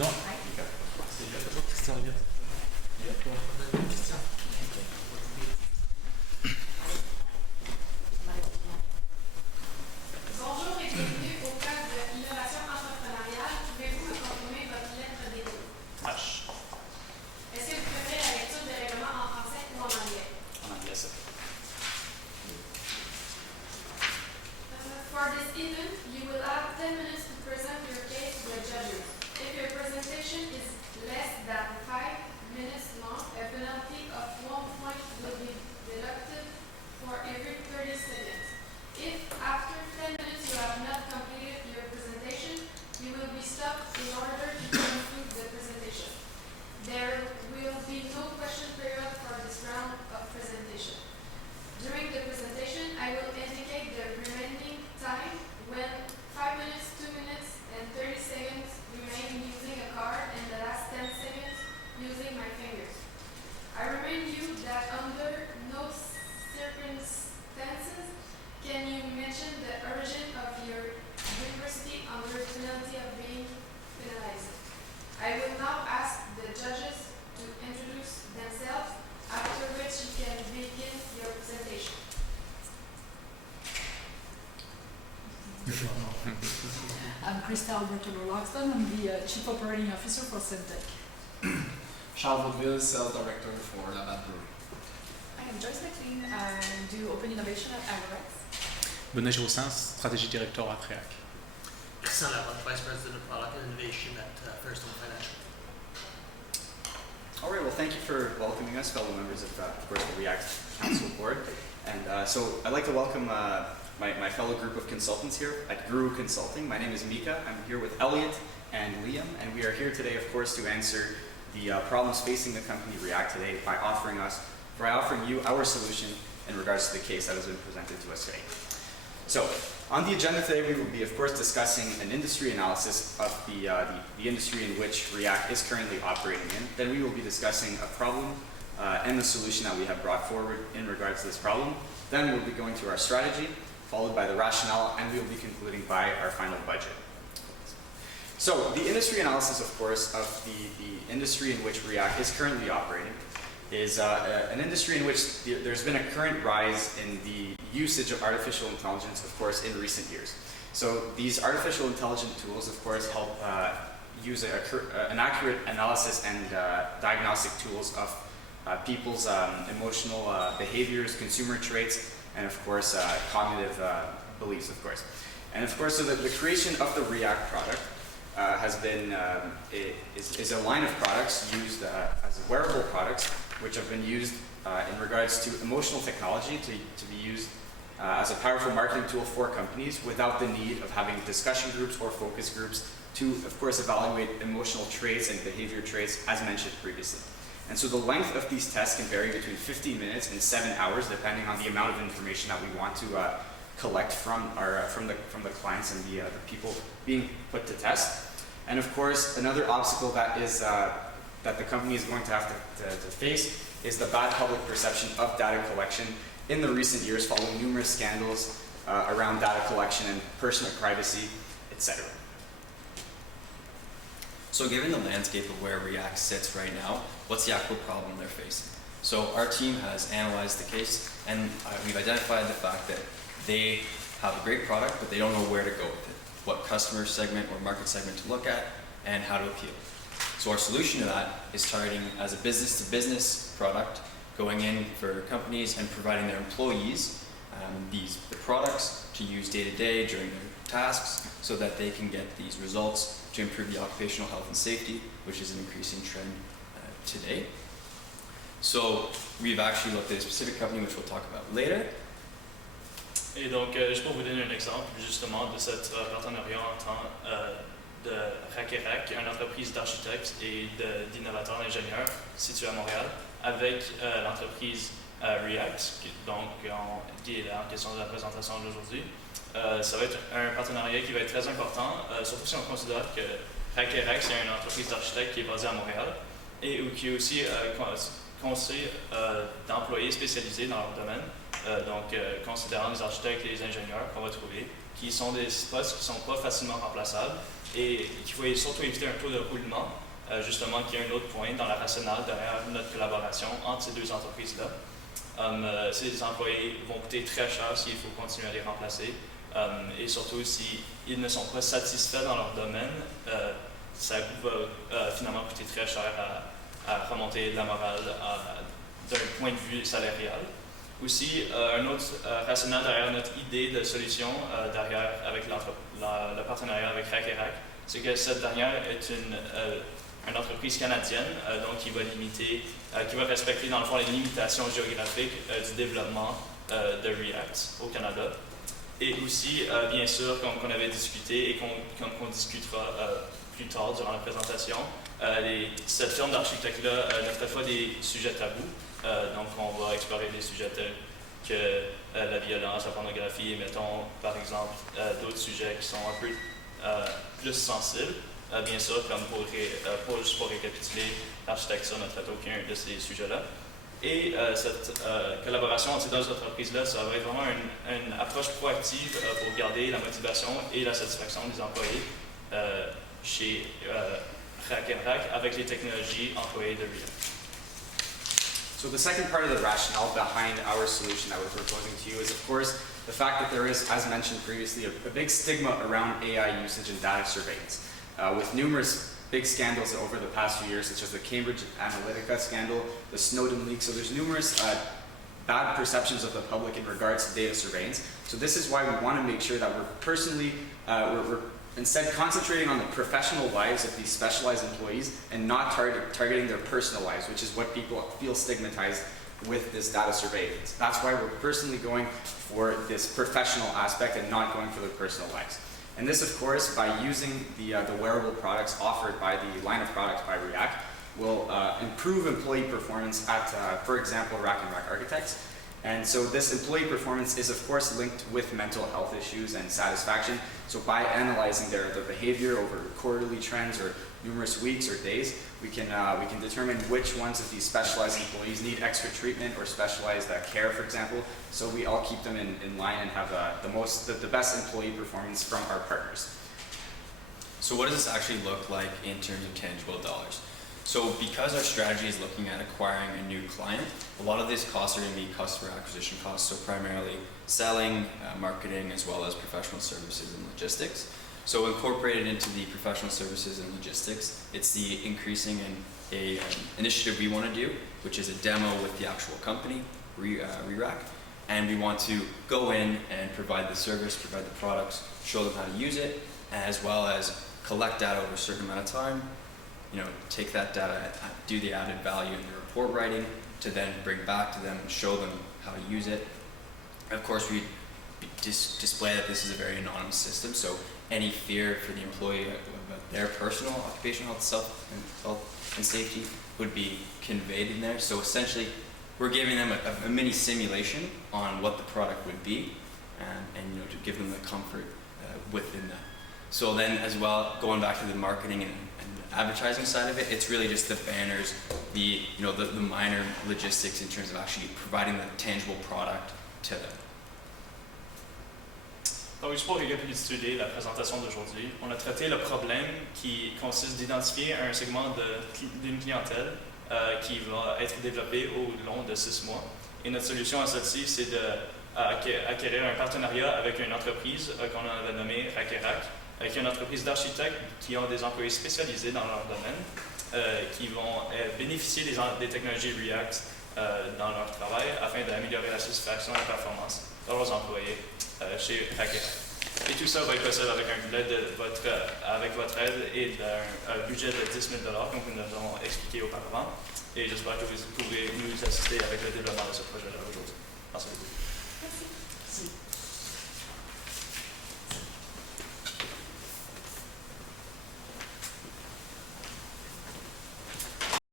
Non. Christian Rivière. Bonjour et bienvenue au cadre de l'innovation entrepreneuriale. Pouvez-vous me confirmer votre lettre D? H. Est-ce que vous préférez la lecture des règlements en français ou en anglais? En anglais, ça. For this event, you will have 10 minutes to present your case to the judges. If your presentation is less than 5 minutes long, a penalty of 1 point will be deducted for every 30 seconds. If after 10 minutes you have not completed your presentation, you will be stopped in order to conclude the presentation. There will be no question period for this round of presentation. During the presentation, I will indicate the remaining time when 5 minutes, 2 minutes, and 30 seconds remain using a card and the last 10 seconds using my fingers. I remind you that under no circumstances can you mention the origin of your university under penalty of being penalized. I will now ask the judges to introduce themselves, after which you can begin your presentation. I'm Krista Alberto-Loxton. I'm the Chief Operating Officer for Syntec. Charles Vaudeville, Sales Director for La Batte Brewery. I am Joyce McLean. I do Open Innovation at Amarex. Benoît Joussin, Stratégie Directeur à Créac. Christian Lavant, Vice President of Product and Innovation at First Home Financial. All right, well, thank you for welcoming us, fellow members of course, the React Council Board. And so I'd like to welcome my fellow group of consultants here at Guru Consulting. My name is Mika. I'm here with Elliot and Liam, and we are here today, of course, to answer the problems facing the company React today by offering you our solution in regards to the case that has been presented to us today. So, on the agenda today, we will be, of course, discussing an industry analysis of the industry in which React is currently operating in. Then we will be discussing a problem and the solution that we have brought forward in regards to this problem. Then we'll be going through our strategy, followed by the rationale, and we will be concluding by our final budget. So, the industry analysis, of course, of the industry in which React is currently operating is an industry in which there's been a current rise in the usage of artificial intelligence, of course, in recent years. So these artificial intelligent tools, of course, help use an accurate analysis and diagnostic tools of people's emotional behaviors, consumer traits, and of course, cognitive beliefs, of course. And of course, so the creation of the React product has been, is a line of products used as wearable products, which have been used in regards to emotional technology to be used as a powerful marketing tool for companies without the need of having discussion groups or focus groups to, of course, evaluate emotional traits and behavior traits as mentioned previously. And so the length of these tests can vary between 15 minutes and 7 hours depending on the amount of information that we want to collect from the clients and the people being put to test. And of course, another obstacle that is that the company is going to have to face is the bad public perception of data collection in the recent years following numerous scandals around data collection and personal privacy, etc. So given the landscape of where React sits right now, what's the actual problem they're facing? So our team has analyzed the case, and we've identified the fact that they have a great product, but they don't know where to go with it, what customer segment or market segment to look at, and how to appeal. So our solution to that is targeting as a business-to-business product, going in for companies and providing their employees the products to use day-to-day during their tasks so that they can get these results to improve the occupational health and safety, which is an increasing trend today. So we've actually looked at a specific company, which we'll talk about later. Et donc, juste pour vous donner un exemple justement de cet partenariat de Rack, qui est une entreprise d'architectes et d'innovateurs d'ingénieurs située à Montréal, avec l'entreprise React, qui est en question de la présentation d'aujourd'hui. Ça va être un partenariat qui va être très important, surtout si on considère que Rack, c'est une entreprise d'architectes qui est basée à Montréal et qui est aussi conseil d'employés spécialisés dans leur domaine Considérant les architectes et les ingénieurs qu'on va trouver, qui sont des postes qui ne sont pas facilement remplaçables et qu'il faut surtout éviter un taux de roulement, justement, qui est un autre point dans la rationale derrière notre collaboration entre ces deux entreprises-là. Ces employés vont coûter très cher s'il faut continuer à les remplacer. Et surtout, s'ils ne sont pas satisfaits dans leur domaine, ça va finalement coûter très cher à remonter la morale d'un point de vue salarial. Aussi, un autre rationnel derrière notre idée de solution avec le partenariat avec Rack et Rack, c'est que cette dernière est une entreprise canadienne, donc qui va respecter dans le fond les limitations géographiques du développement de React au Canada. Et aussi, bien sûr, comme on avait discuté et comme on discutera plus tard durant la présentation, cette firme d'architecte-là ne traite pas des sujets tabous. Donc, on va explorer des sujets tels que la violence, la pornographie, et mettons, par exemple, d'autres sujets qui sont un peu plus sensibles. Bien sûr, comme juste pour récapituler, l'architecture ne traite aucun de ces sujets-là. Et cette collaboration entre ces deux entreprises-là, ça va être vraiment une approche proactive pour garder la motivation et la satisfaction des employés chez Rack & Rack avec les technologies employées de React. So the second part of the rationale behind our solution that we're proposing to you is, of course, the fact that there is, as mentioned previously, a big stigma around AI usage and data surveillance, with numerous big scandals over the past few years, such as the Cambridge Analytica scandal, the Snowden leak. So there's numerous bad perceptions of the public in regards to data surveillance. So this is why we want to make sure that we're personally, we're instead concentrating on the professional lives of these specialized employees and not targeting their personal lives, which is what people feel stigmatized with this data surveillance. That's why we're personally going for this professional aspect and not going for their personal lives. And this, of course, by using the wearable products offered by the line of products by React, will improve employee performance at, for example, Rack & Rack Architects. And so this employee performance is, of course, linked with mental health issues and satisfaction. So by analyzing their behavior over quarterly trends or numerous weeks or days, we can determine which ones of these specialized employees need extra treatment or specialized care, for example. So we all keep them in line and have the best employee performance from our partners. So what does this actually look like in terms of tangible dollars? So because our strategy is looking at acquiring a new client, a lot of these costs are going to be customer acquisition costs, so primarily selling, marketing, as well as professional services and logistics. So incorporated into the professional services and logistics, it's the increasing an initiative we want to do, which is a demo with the actual company, Re-Rack, and we want to go in and provide the service, provide the products, show them how to use it, as well as collect data over a certain amount of time, take that data, do the added value in the report writing to then bring back to them and show them how to use it. Of course, we display that this is a very anonymous system, so any fear for the employee about their personal occupational health and safety would be conveyed in there. So essentially, we're giving them a mini simulation on what the product would be, and to give them the comfort within that. So then, as well, going back to the marketing and advertising side of it, it's really just the banners, the minor logistics in terms of actually providing the tangible product to them. Donc, juste pour récapituler la présentation d'aujourd'hui, on a traité le problème qui consiste d'identifier un segment d'une clientèle qui va être développé au long de 6 mois. Et notre solution à celle-ci, c'est d'acquérir un partenariat avec une entreprise qu'on avait nommée Rack & Rack, qui est une entreprise d'architectes qui ont des employés spécialisés dans leur domaine, qui vont bénéficier des technologies React dans leur travail afin d'améliorer la satisfaction et la performance de leurs employés chez Rack & Rack. Et tout ça va être possible avec avec votre aide et un budget de 10 000 $, comme nous l'avons expliqué auparavant. Et j'espère que vous pourrez nous assister avec le développement de ce projet-là aujourd'hui. Merci beaucoup.